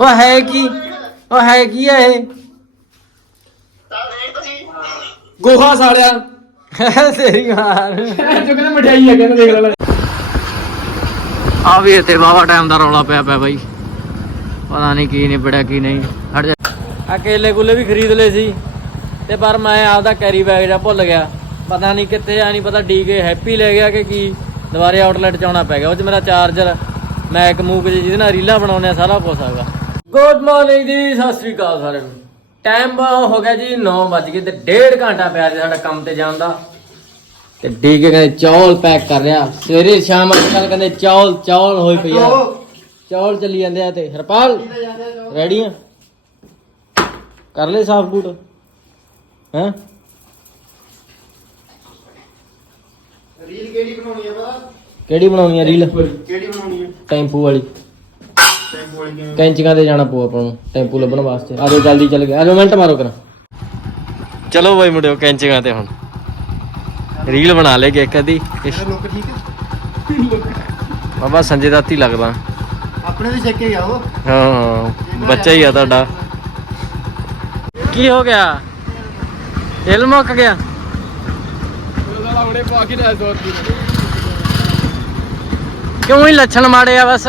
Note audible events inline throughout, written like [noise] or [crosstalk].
ਉਹ ਹੈ ਕੀ? ਉਹ ਹੈ ਕੀ ਆ ਇਹ? ਗੋਹਾ ਸਾੜਿਆ। [laughs] ਤੇਰੀ ਮਾਰ। ਜੋ ਕਹਿੰਦਾ ਮਠਿਆਈ ਆ ਕਹਿੰਦਾ ਦੇਖ ਲੈ ਆ ਵੀ ਇੱਥੇ ਵਾਵਾ ਟਾਈਮ ਦਾ ਰੌਲਾ ਪਿਆ ਪਿਆ ਬਾਈ। ਪਤਾ ਨਹੀਂ ਕੀ ਨਹੀਂ ਪੜਿਆ ਕੀ ਨਹੀਂ। ਹਟ ਜਾ। ਆ ਕੇਲੇ ਵੀ ਖਰੀਦ ਲਏ ਸੀ। ਤੇ ਪਰ ਮੈਂ ਆਪਦਾ ਕੈਰੀ ਬੈਗ ਜਾਂ ਭੁੱਲ ਗਿਆ। ਪਤਾ ਨਹੀਂ ਕਿੱਥੇ ਆ ਨਹੀਂ ਪਤਾ ਡੀਕੇ ਹੈਪੀ ਲੈ ਗਿਆ ਕਿ ਕੀ। ਦੁਬਾਰੇ ਆਊਟਲੈਟ ਚ ਆਉਣਾ ਪੈ ਗਿਆ। ਉਹ ਚ ਮੇਰਾ ਚਾਰਜਰ ਮੈਂ ਇੱਕ ਮੂਕ ਜਿਹਦੇ ਨਾਲ ਰੀਲਾਂ ਬਣਾਉਂਦੇ ਆ ਸਾਰਾ ਕੁਝ ਹੈਗਾ ਗੁੱਡ ਮਾਰਨਿੰਗ ਜੀ ਸਤਿ ਸ੍ਰੀ ਅਕਾਲ ਸਾਰਿਆਂ ਨੂੰ। ਟਾਈਮ ਹੋ ਗਿਆ ਜੀ 9 ਵਜ ਗਏ ਤੇ ਡੇਢ ਘੰਟਾ ਪਿਆ ਜੀ ਸਾਡਾ ਕੰਮ ਤੇ ਜਾਣ ਦਾ। ਤੇ ਡੀਕੇ ਕਹਿੰਦੇ ਚੌਲ ਪੈਕ ਕਰ ਰਿਹਾ। ਸਵੇਰੇ ਸ਼ਾਮ ਅੱਜ ਕੱਲ ਕਹਿੰਦੇ ਚੌਲ ਚੌਲ ਹੋਈ ਪਈ ਆ। ਚੌਲ। ਚੱਲੀ ਜਾਂਦੇ ਆ ਤੇ ਹਰਪਾਲ ਰੈਡੀ ਆ ਕਰ ਲੈ ਸਾਫ਼ ਬੂਟ ਹੈਂ? ਰੀਲ ਕਿਹੜੀ ਬਣਾਉਣੀ ਆ ਪਤਾ ਕਿਹੜੀ ਬਣਾਉਣੀ ਆ ਰੀਲ? ਕਿਹੜੀ ਬਣਾਉਣੀ ਆ? ਟੈਂਪੂ ਵਾਲੀ। ਕੈਂਚੀਆਂ ਤੇ ਜਾਣਾ ਪਊ ਆਪਾਂ ਨੂੰ ਟੈਂਪੂ ਲੱਭਣ ਵਾਸਤੇ। ਆਜੋ ਜਲਦੀ ਚੱਲ ਗਿਆ। ਆਜੋ ਮਿੰਟ ਮਾਰੋ ਕਰਾਂ। ਚਲੋ ਬਾਈ ਮੁੰਡਿਓ ਕੈਂਚੀਆਂ ਤੇ ਹੁਣ। ਰੀਲ ਬਣਾ ਲੇਗੇ ਇੱਕ ਅੱਧੀ। ਲੋਕ ਠੀਕ ਹੈ ਬਾਬਾ ਸੰਜੇ ਦਾਤੀ ਲੱਗਦਾ। ਆਪਣੇ ਦੇ ਚੱਕੇ ਗਿਆ ਉਹ। ਹਾਂ ਬੱਚਾ ਹੀ ਆ ਤੁਹਾਡਾ। ਕੀ ਹੋ ਗਿਆ? ਹਿਲ ਮੁੱਕ ਗਿਆ। ਪਾ ਕੇ ਦੋ। ਕਿਉਂ ਹੀ ਲੱਛਣ ਮਾੜੇ ਆ ਬਸ?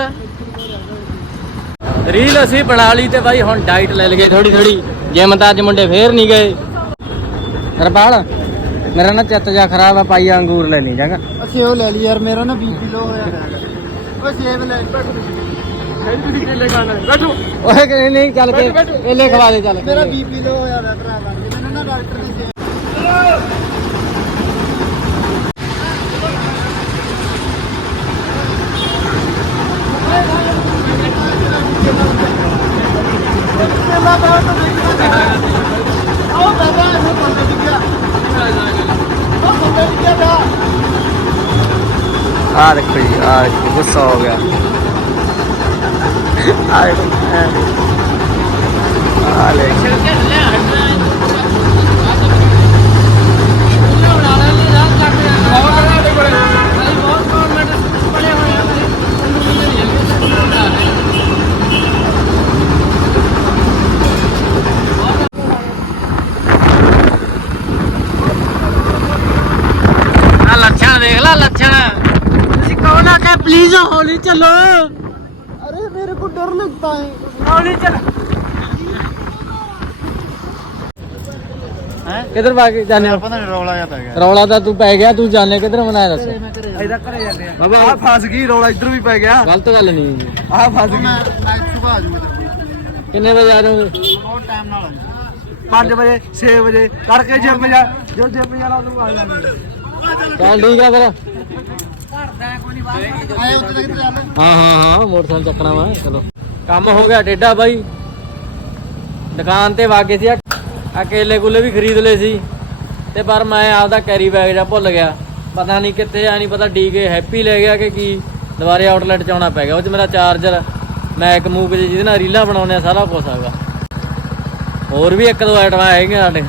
ਰੀਲ ਅਸੀਂ ਬਣਾ ਲਈ ਤੇ ਬਾਈ ਹੁਣ ਡਾਈਟ ਲੈ ਲਈਏ ਥੋੜੀ ਥੋੜੀ ਜਿਮ ਤਾਂ ਅੱਜ ਮੁੰਡੇ ਫੇਰ ਨਹੀਂ ਗਏ। ਹਰਪਾਲ ਮੇਰਾ ਨਾ ਚਿੱਤ ਜਾ ਖਰਾਬ ਆ ਪਾਈ ਅੰਗੂਰ ਲੈਣੀ ਜਾਂਗਾ। ਅਸੀਂ ਉਹ ਲੈ ਲਈ ਯਾਰ ਮੇਰਾ ਨਾ ਬੀਪੀ ਲੋ ਹੋਇਆ ਹੈ ਉਹ ਸੇਬ ਲੈ ਤੁਸੀਂ। ਕਿੱਲੇ ਖਾਣਾ। ਬੈਠੋ। ਓਏ ਨਹੀਂ ਚੱਲ ਕੇ ਇਹਲੇ ਖਵਾ ਦੇ ਚੱਲ। ਮੇਰਾ ਬੀਪੀ ਲੋ ਹੋਇਆ ਹੈ ਭਰਾ ਬਣ ਕੇ। ਮੈਨੂੰ ਨਾ ਡਾਕਟਰ ਨੇ ਸੇਬ ਆਓ ਬਾਬਾ ਇਹ ਬੰਦੇ ਦੀ ਗਿਆ ਉਹ ਬੰਦੇ ਦੀ ਗਿਆ ਆ ਦੇਖੋ ਜੀ ਆ ਦੇਖੋ ਗੁੱਸਾ ਹੋ ਗਿਆ। ਆ ਦੇਖੋ ਆ ਲੈ ਆ ਲੱਛਣ ਦੇਖ ਲੈ ਲੱਛਣ ਤੁਸੀਂ ਕਹੋ ਨਾ ਕਿ ਪਲੀਜ਼ ਹੌਲੀ ਚੱਲੋ अरे मेरे को डर लगता है ਹੌਲੀ ਚੱਲ हैं ਕਿੱਧਰ ਭਾਗ ਜਾਣੇ पता नहीं रौला जाता है ਰੌਲਾ ਤਾਂ ਤੂੰ ਪੈ ਗਿਆ ਤੂੰ ਜਾਣੇ ਕਿੱਧਰ ਬਣਾਇਆ ਦੱਸ इधर करे जाते हैं ਬਾਬਾ ਆ ਫਸ ਗਈ ਰੌਲਾ ਇੱਧਰ ਵੀ ਪੈ ਗਿਆ ਗਲਤ ਗੱਲ ਨਹੀਂ ਆ ਫਸ ਗਈ मैं मैं सुबह आ जाऊंगा तेरे को ਕਿੰਨੇ ਵਜੇ ਆ ਰਹੇ ਹੋ बहुत टाइम ना लगे 5 ਵਜੇ 6 ਵਜੇ ਤੜਕੇ ਜਿਮ ਜਾ ਜੋ ਜਿਮ ਜਾਣਾ ਉਹਨੂੰ ਆ ਜਾਣੀ ਚੱਲ ਠੀਕ ਆ ਫਿਰ ਹਾਂ ਹਾਂ ਹਾਂ ਮੋਟਰਸਾਈਕਲ ਚੱਕਣਾ ਵਾ ਚਲੋ। ਕੰਮ ਹੋ ਗਿਆ ਟੇਡਾ ਬਾਈ। ਦੁਕਾਨ ਤੇ ਵਾਗੇ ਸੀ ਆ ਕੇਲੇ ਕੁਲੇ ਵੀ ਖਰੀਦ ਲਏ ਸੀ। ਤੇ ਪਰ ਮੈਂ ਆਪਦਾ ਕੈਰੀ ਬੈਗ ਜਾਂ ਭੁੱਲ ਗਿਆ। ਪਤਾ ਨਹੀਂ ਕਿੱਥੇ ਆ ਨਹੀਂ ਪਤਾ ਡੀਕੇ ਹੈਪੀ ਲੈ ਗਿਆ ਕਿ ਕੀ। ਦੁਬਾਰੇ ਆਊਟਲੈਟ ਚ ਆਉਣਾ ਪੈ ਗਿਆ ਉਹ ਚ ਮੇਰਾ ਚਾਰਜਰ ਮੈਂ ਇੱਕ ਮੂਕ ਜਿਹਦੇ ਨਾਲ ਰੀਲਾ ਬਣਾਉਣੇ ਆ ਸਾਰਾ ਕੁਝ ਹੈਗਾ ਹੋਰ ਵੀ ਇੱਕ ਦੋ ਆਈਟਮਾਂ ਹੈਗੀਆਂ ਸਾਡੇ।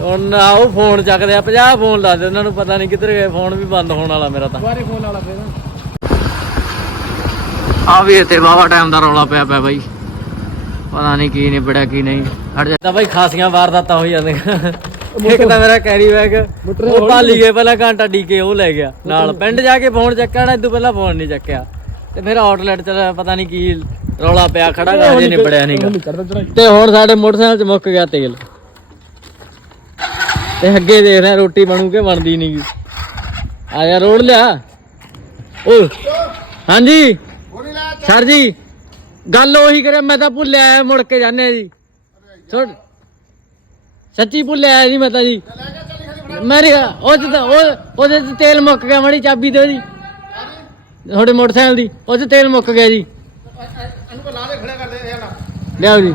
ਹੁਣ ਆਓ ਫੋਨ ਚੱਕਦੇ ਆ 50 ਫੋਨ ਲਾਦੇ ਉਹਨਾਂ ਨੂੰ ਪਤਾ ਨਹੀਂ ਕਿੱਧਰ ਗਏ ਫੋਨ ਵੀ ਬੰਦ ਹੋਣ ਵਾਲਾ ਮੇਰਾ ਤਾਂ। ਦੁਬਾਰੇ ਫੋਨ ਵਾਲਾ ਫੇਰ। ਆ ਵੀ ਇੱਥੇ ਵਾਵਾ ਟਾਈਮ ਦਾ ਰੌਲਾ ਪਿਆ ਪਿਆ ਬਾਈ। ਪਤਾ ਨਹੀਂ ਕੀ ਨਹੀਂ ਪੜਿਆ ਕੀ ਨਹੀਂ। ਹਟ ਜਾ। ਤਾਂ ਬਾਈ ਖਾਸੀਆਂ ਵਾਰਦਾਤਾਂ ਹੋ ਜਾਂਦੀਆਂ। ਇੱਕ ਤਾਂ ਮੇਰਾ ਕੈਰੀ ਬੈਗ ਉਹ ਭਾਲੀ ਗਏ ਪਹਿਲਾਂ ਘੰਟਾ ਡੀਕੇ ਉਹ ਲੈ ਗਿਆ ਨਾਲ ਪਿੰਡ ਜਾ ਕੇ ਫੋਨ ਚੱਕਣਾ ਨਾ ਇਦੋਂ ਪਹਿਲਾਂ ਫੋਨ ਨਹੀਂ ਚੱਕਿਆ। ਤੇ ਫਿਰ ਆਊਟਲੈਟ ਚ ਪਤਾ ਨਹੀਂ ਕੀ ਰੌਲਾ ਪਿਆ ਖੜਾ ਗਾ ਹਜੇ ਨਿਬੜਿਆ ਨਹੀਂਗਾ ਤੇ ਹੁਣ ਸਾਡੇ ਮੋਟਰਸਾਈਕਲ ਚ ਮੁੱਕ ਗਿਆ ਤੇਲ। ਤੇ ਅੱਗੇ ਦੇਖ ਰਿਹਾ ਰੋਟੀ ਬਣੂ ਕਿ ਬਣਦੀ ਨਹੀਂਗੀ ਆ ਯਾਰ ਰੋੜ ਲਿਆ। ਓ ਹਾਂਜੀ? ਸਰ ਜੀ ਗੱਲ ਉਹੀ ਕਰੇ ਮੈਂ ਤਾਂ ਭੁੱਲਿਆ ਮੁੜ ਕੇ ਜਾਣੇ ਜੀ। ਛੋੜ ਸੱਚੀ ਭੁੱਲਿਆ ਜੀ ਮੈਂ ਤਾਂ ਜੀ। ਮੇਰੀ ਉਹ ਚ ਤਾਂ ਉਹ ਉਹਦੇ ਚ ਤੇਲ ਮੁੱਕ ਗਿਆ ਮੜੀ ਚਾਬੀ ਦਿਓ ਜੀ ਤੁਹਾਡੇ ਮੋਟਰਸਾਈਕਲ ਦੀ ਉਹ ਚ ਤੇਲ ਮੁੱਕ ਗਿਆ ਜੀ। ਲਿਆਓ ਜੀ।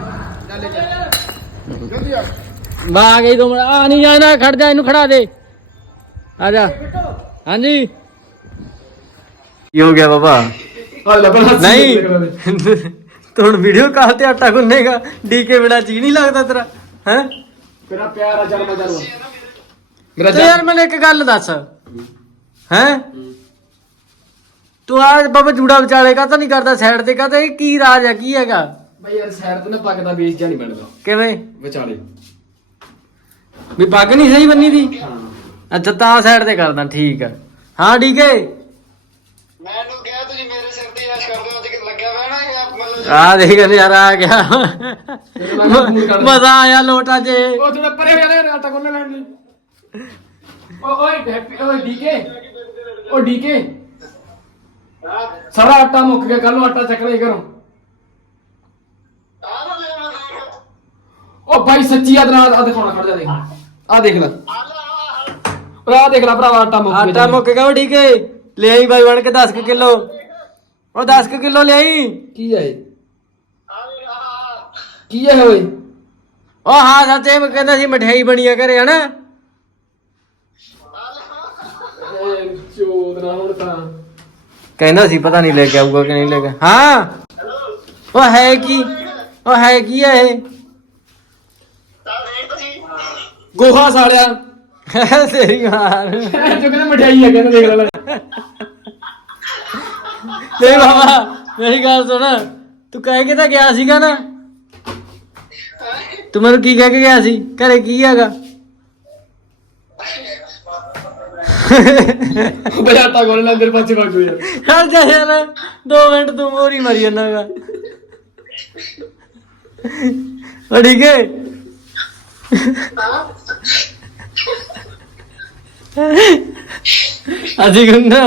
ਬਾ ਆ ਗਈ ਮਿੰਟ। ਆ ਨਹੀਂ ਜਾਣਾ ਖੜ ਜਾ ਇਹਨੂੰ ਖੜਾ ਦੇ। ਆ ਜਾ। ਹਾਂਜੀ। ਕੀ ਹੋ ਗਿਆ ਬਾਬਾ? ਆ ਨਹੀਂ। [laughs] ਤੂੰ ਹੁਣ ਵੀਡੀਓ ਕਾਲ ਤੇ ਆਟਾ ਗੁੰਨੇਗਾ? ਡੀਕੇ ਬਿਨਾ ਚੀ ਨਹੀਂ ਲੱਗਦਾ ਤੇਰਾ ਹੈ? ਮੇਰਾ ਪਿਆਰਾ ਜਨਮ ਜਨਮ ਮੇਰਾ ਤੇ ਯਾਰ ਮੈਨੂੰ ਇੱਕ ਗੱਲ ਦੱਸ। ਹੈ? ਤੂੰ ਆ ਬਾਬਾ ਜੂੜਾ ਵਿਚਾਲੇ ਕਾ ਤਾਂ ਨਹੀਂ ਕਰਦਾ? ਸਾਈਡ ਤੇ ਕਾ ਇਹ ਕੀ ਰਾਜ ਹੈ? ਕੀ ਹੈਗਾ? ਬਈ ਯਾਰ ਸਾਈਡ ਤੋਂ ਨਾ ਪੱਗ ਦਾ ਬੇਸ ਜਾਂ ਨਹੀਂ ਬਣਦਾ। ਕਿਵੇਂ? ਵਿਚਾਲੇ। ਵੀ ਪੱਗ ਨਹੀਂ ਸਹੀ ਬੰਨੀ ਦੀ? ਹਾਂ। ਅੱਛਾ ਤਾਂ ਸਾਈਡ ਤੇ ਕਰਦਾ ਠੀਕ ਹੈ ਹਾਂ ਠੀਕ ਹੈ। ਮੈਨੂੰ ਕਿਹਾ ਤੁਸੀਂ ਮੇਰੇ ਸਿਰ ਤੇ ਯਾਸ਼ ਕਰਦੇ ਹੋ ਤੇ ਲੱਗਿਆ ਹੋਇਆ ਨਾ ਇਹ ਮਤਲਬ ਆ ਦੇਖ ਨਜ਼ਾਰਾ ਆ ਗਿਆ। ਮਜ਼ਾ ਆਇਆ ਲੋਟਾ ਜੇ। ਉਹ ਥੋੜਾ ਪਰੇ ਹੋ ਜਾ ਆਟਾ ਕੋਲ ਲੈਣ ਦੇ ਓ ਓਏ ਹੈਪੀ ਓਏ ਡੀਕੇ। ਓ ਡੀਕੇ। ਸਾਰਾ ਆਟਾ ਮੁੱਕ ਗਿਆ ਕੱਲ ਨੂੰ ਆਟਾ ਚੱਕ ਲੈ ਕਰੋ ਆ ਓ ਭਾਈ ਸੱਚੀ ਆ ਦਿਖਾਉਣਾ ਖੜ ਜਾ ਦੇਖ। ਆ ਦੇਖ ਲੈ। ਓਏ ਆ ਦੇਖ ਲੈ ਭਰਾਵਾ ਆਟਾ ਮੁੱਕ ਗਿਆ ਆਟਾ ਮੁੱਕ ਗਿਆ ਉਹ ਠੀਕ ਹੈ ਲੈ ਆਈ ਬਾਈ ਬਣ ਕੇ 10 ਕਿਲੋ। ਉਹ 10 ਕਿਲੋ ਲੈ ਆਈ ਕੀ ਹੈ ਇਹ? ਕੀ ਹੈ ਓਏ? ਉਹ ਹਾਂ ਸੱਚੇ ਮੈਂ ਕਹਿੰਦਾ ਸੀ ਮਠਿਆਈ ਬਣੀ ਆ ਘਰੇ ਹਨਾ? ਚੋਦ ਨਾ ਹੁਣ ਤਾਂ। ਕਹਿੰਦਾ ਸੀ ਪਤਾ ਨਹੀਂ ਲੈ ਕੇ ਆਊਗਾ ਕਿ ਨਹੀਂ ਲੈ ਕੇ ਹਾਂ? ਉਹ ਹੈ ਕੀ? ਉਹ ਹੈ ਕੀ ਹੈ ਇਹ? ਗੋਹਾ ਸਾਲਿਆ [laughs] ਤੇਰੀ ਮਾਰ। ਜੋ ਕਹਿੰਦਾ ਮਠਿਆਈ ਹੈ ਕਹਿੰਦਾ ਦੇਖ ਲੈ ਲੈ ਨਹੀਂ ਬਾਬਾ ਮੇਰੀ ਗੱਲ ਸੁਣ। ਤੂੰ ਕਹਿ ਕੇ ਤਾਂ ਗਿਆ ਸੀਗਾ ਨਾ। ਤੂੰ ਮੈਨੂੰ ਕੀ ਕਹਿ ਕੇ ਗਿਆ ਸੀ? ਘਰੇ ਕੀ ਹੈਗਾ? ਬਈ ਆਟਾ ਕੋਲ ਲੈ ਅੰਦਰ ਪਾਸੇ ਵਗ ਗਿਆ ਚੱਲ ਜਾ ਯਾਰ 2 ਮਿੰਟ ਤੂੰ ਮੋਰੀ ਮਰੀ ਜਾਣਾਗਾ ਉਹ ਠੀਕ ਹੈ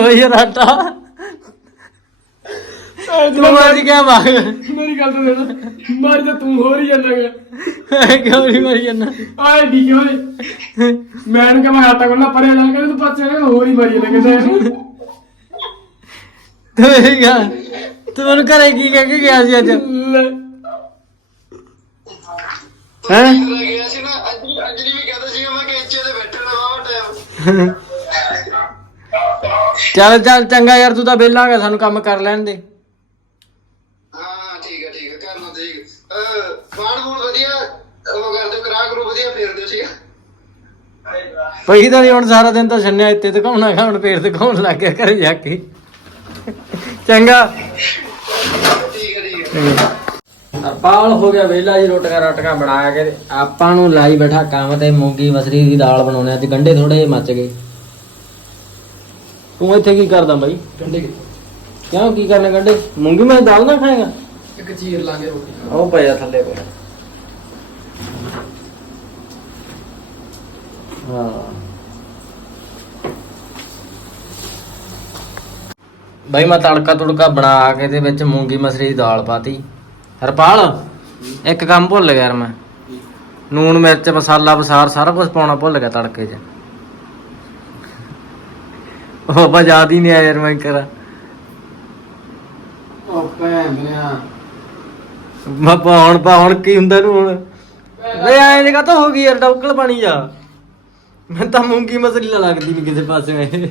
ਬਈ ਰਾਟਾ ਤੂੰ ਮਾਰ ਗਿਆ ਬਾਗ? ਮੇਰੀ ਗੱਲ ਤਾਂ ਸੁਣ ਮਾਰ ਤਾਂ ਤੂੰ ਹੋਰ ਹੀ ਜਾਂਦਾ ਗਿਆ ਕਿਉਂ ਨਹੀਂ ਮਰੀ ਜਾਣਾ ਆਏ ਡੀ ਓਏ। ਮੈਂ ਨੂੰ ਕਿ ਮੈਂ ਆਟਾ ਕੋਲ ਪਰੇ ਲਾ ਕੇ ਤੂੰ ਪਾਸੇ ਨਾ ਹੋਰ ਹੀ ਮਾਰੀ ਜਾਂਦਾ ਕਹਿੰਦਾ ਤੂੰ ਇਹ ਗਾ ਤੂੰ ਮੈਨੂੰ ਘਰੇ ਕੀ ਕਹਿ ਕੇ ਗਿਆ ਸੀ ਅੱਜ? ਹੈ? ਰਹਿ ਗਿਆ ਸੀ ਨਾ ਅੰਜਲੀ ਅੰਜਲੀ ਵੀ ਕਹਿੰਦਾ ਸੀ ਮੈਂ ਕਿ ਇੱਥੇ ਤੇ ਬੈਠੇ ਨਾ ਬਾਬਾ ਟਾਈਮ ਚੱਲ ਚੱਲ ਚੰਗਾ ਯਾਰ ਤੂੰ ਤਾਂ ਵਿਹਲਾਗਾ ਸਾਨੂੰ ਕੰਮ ਕਰ ਲੈਣ ਦੇ। ਹਾਂ ਠੀਕ ਹੈ ਠੀਕ ਹੈ ਕਰ ਲਓ ਠੀਕ ਬਾਣ ਬੂਣ ਵਧੀਆ ਉਹ ਕਰਦੇ ਕਰਾ ਕਰੋ ਵਧੀਆ ਫੇਰਦੇ ਸੀ ਪਈ ਤਾਂ ਹੁਣ ਸਾਰਾ ਦਿਨ ਤਾਂ ਛੰਨਿਆ ਇੱਥੇ ਦਿਖਾਉਣਾ ਗਾ ਹੁਣ ਫੇਰ ਦਿਖਾਉਣ ਲੱਗ ਗਿਆ ਘਰੇ ਜਾ ਕੇ। ਚੰਗਾ। ਠੀਕ ਹੈ ਠੀਕ ਹੈ। ਅਰਪਾਲ ਹੋ ਗਿਆ ਵੇਲਾ ਜੀ ਰੋਟੀਆਂ ਰੋਟੀਆਂ ਬਣਾ ਕੇ ਤੇ ਆਪਾਂ ਨੂੰ ਲਾਈ ਬੈਠਾ ਕੰਮ ਤੇ ਮੂੰਗੀ ਮਸਰੀ ਦੀ ਦਾਲ ਬਣਾਉਣੇ ਅੱਜ ਗੰਡੇ ਥੋੜੇ ਜਿਹੇ ਮੱਚ ਗਏ। ਤੂੰ ਇੱਥੇ ਕੀ ਕਰਦਾ ਬਾਈ? ਕੰਡੇ ਕਿਉਂ ਕੀ ਕਰਨੇ ਗੰਡੇ ਮੂੰਗੀ ਮੈਂ ਦਾਲ ਨਾ ਖਾਏਗਾ? ਇੱਕ ਚੀਰ ਲਾਂਗੇ ਰੋਟੀ। ਉਹ ਪਿਆ ਥੱਲੇ ਪਿਆ ਹਾਂ। ਬਾਈ ਮੈਂ ਤੜਕਾ ਤੁੜਕਾ ਬਣਾ ਕੇ ਤੇ ਵਿੱਚ ਮੂੰਗੀ ਮਸਰੀ ਦੀ ਦਾਲ ਪਾਤੀ। ਹਰਪਾਲ ਇੱਕ ਕੰਮ ਭੁੱਲ ਗਿਆ ਯਾਰ ਮੈਂ। ਨੂਣ ਮਿਰਚ ਮਸਾਲਾ ਬਸਾਰ ਸਾਰਾ ਕੁਝ ਪਾਉਣਾ ਭੁੱਲ ਗਿਆ ਤੜਕੇ 'ਚ। ਉਹ ਬਾ ਯਾਦ ਹੀ ਨਹੀਂ ਆਇਆ ਯਾਰ ਮੈਂ ਕਰਾਂ। ਉਹ ਭੈਣ ਮੈਂ ਪਾਉਣ ਪਾਉਣ ਕੀ ਹੁੰਦਾ ਨੂੰ ਹੁਣ ਵੇ ਐ ਜਗਾ ਤਾਂ ਹੋ ਗਈ ਯਾਰ ਡੌਕਲ ਬਣੀ ਜਾ। ਮੈਂ ਤਾਂ ਮੂੰਗੀ ਮਸਲੀ ਲਾ ਲੱਗਦੀ ਨਹੀਂ ਕਿਸੇ ਪਾਸੇ।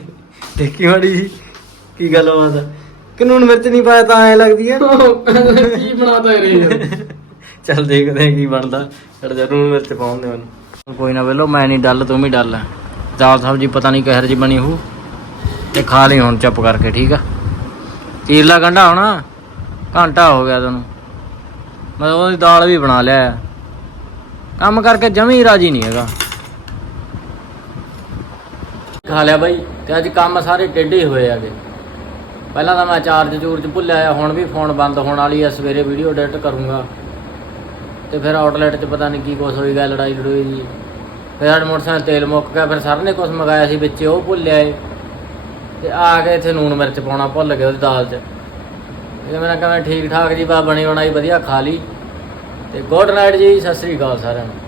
ਦੇਖੀ ਮਾੜੀ ਜੀ ਕੀ ਗੱਲ ਬਾਤ ਆ। ਕਾਨੂੰਨ ਮਿਰਚ ਨਹੀਂ ਪਾਇਆ ਤਾਂ ਐ ਲੱਗਦੀ ਹੈ। [laughs] ਕੀ ਬਣਾਦਾ ਰੇ ਯਾਰ ਚੱਲ ਦੇਖਦੇ ਆ ਕੀ ਬਣਦਾ। ਛੱਡ ਜਾ ਨੂਨ ਮਿਰਚ ਪਾਉਂਦੇ ਮੈਨੂੰ ਕੋਈ ਨਾ ਵੇਲੋ ਮੈਂ ਨਹੀਂ ਡੱਲ ਤੂੰ ਵੀ ਡੱਲ। ਦਾਲ ਸਬਜੀ ਪਤਾ ਨਹੀਂ ਕਿਹੋ ਜੀ ਬਣੀ ਹੋਊ। ਤੇ ਖਾ ਲਈ ਹੁਣ ਚੁੱਪ ਕਰਕੇ ਠੀਕ ਆ? ਚੀਰਲਾ ਗੰਢਾ ਹੋਣਾ ਘੰਟਾ ਹੋ ਗਿਆ ਤੈਨੂੰ। ਮੈਂ ਉਹਦੀ ਦਾਲ ਵੀ ਬਣਾ ਲਿਆ। ਕੰਮ ਕਰਕੇ ਜਮੀ ਰਾਜੀ ਨਹੀਂ ਹੈਗਾ। ਖਾ ਲਿਆ ਬਾਈ ਤੇ ਅੱਜ ਕੰਮ ਸਾਰੇ ਟੇਢੇ ਹੋਏ ਆਗੇ ਪਹਿਲਾਂ ਤਾਂ ਮੈਂ ਚਾਰਜ ਚੂਰਜ ਭੁੱਲਿਆ ਹੁਣ ਵੀ ਫੋਨ ਬੰਦ ਹੋਣ ਵਾਲੀ ਆ, ਸਵੇਰੇ ਵੀਡੀਓ ਐਡਿਟ ਕਰੂੰਗਾ। ਤੇ ਫਿਰ ਆਊਟਲੈਟ 'ਚ ਪਤਾ ਨਹੀਂ ਕੀ ਕੁਛ ਹੋਈ ਗਿਆ, ਲੜਾਈ ਲੜੋਈ ਜੀ। ਫਿਰ ਸਾਡੇ ਮੋਟਰਸਾਈਕਲ ਤੇਲ ਮੁੱਕ ਗਿਆ, ਫਿਰ ਸਰ ਨੇ ਕੁਛ ਮੰਗਾਇਆ ਸੀ ਵਿੱਚ, ਉਹ ਭੁੱਲਿਆ ਏ। ਤੇ ਆ ਕੇ ਇੱਥੇ ਨੂਣ ਮਿਰਚ ਪਾਉਣਾ ਭੁੱਲ ਗਏ ਉਹਦੀ ਦਾਲ 'ਚ। ਇਹ ਮੈਂ ਕਿਹਾ ਮੈਂ ਠੀਕ ਠਾਕ ਜੀ ਬਾ ਬਣੀ ਬਣਾਈ ਵਧੀਆ ਖਾ ਲਈ। ਤੇ ਗੁੱਡ ਨਾਈਟ ਜੀ, ਸਤਿ ਸ੍ਰੀ ਅਕਾਲ ਸਾਰਿਆਂ ਨੂੰ।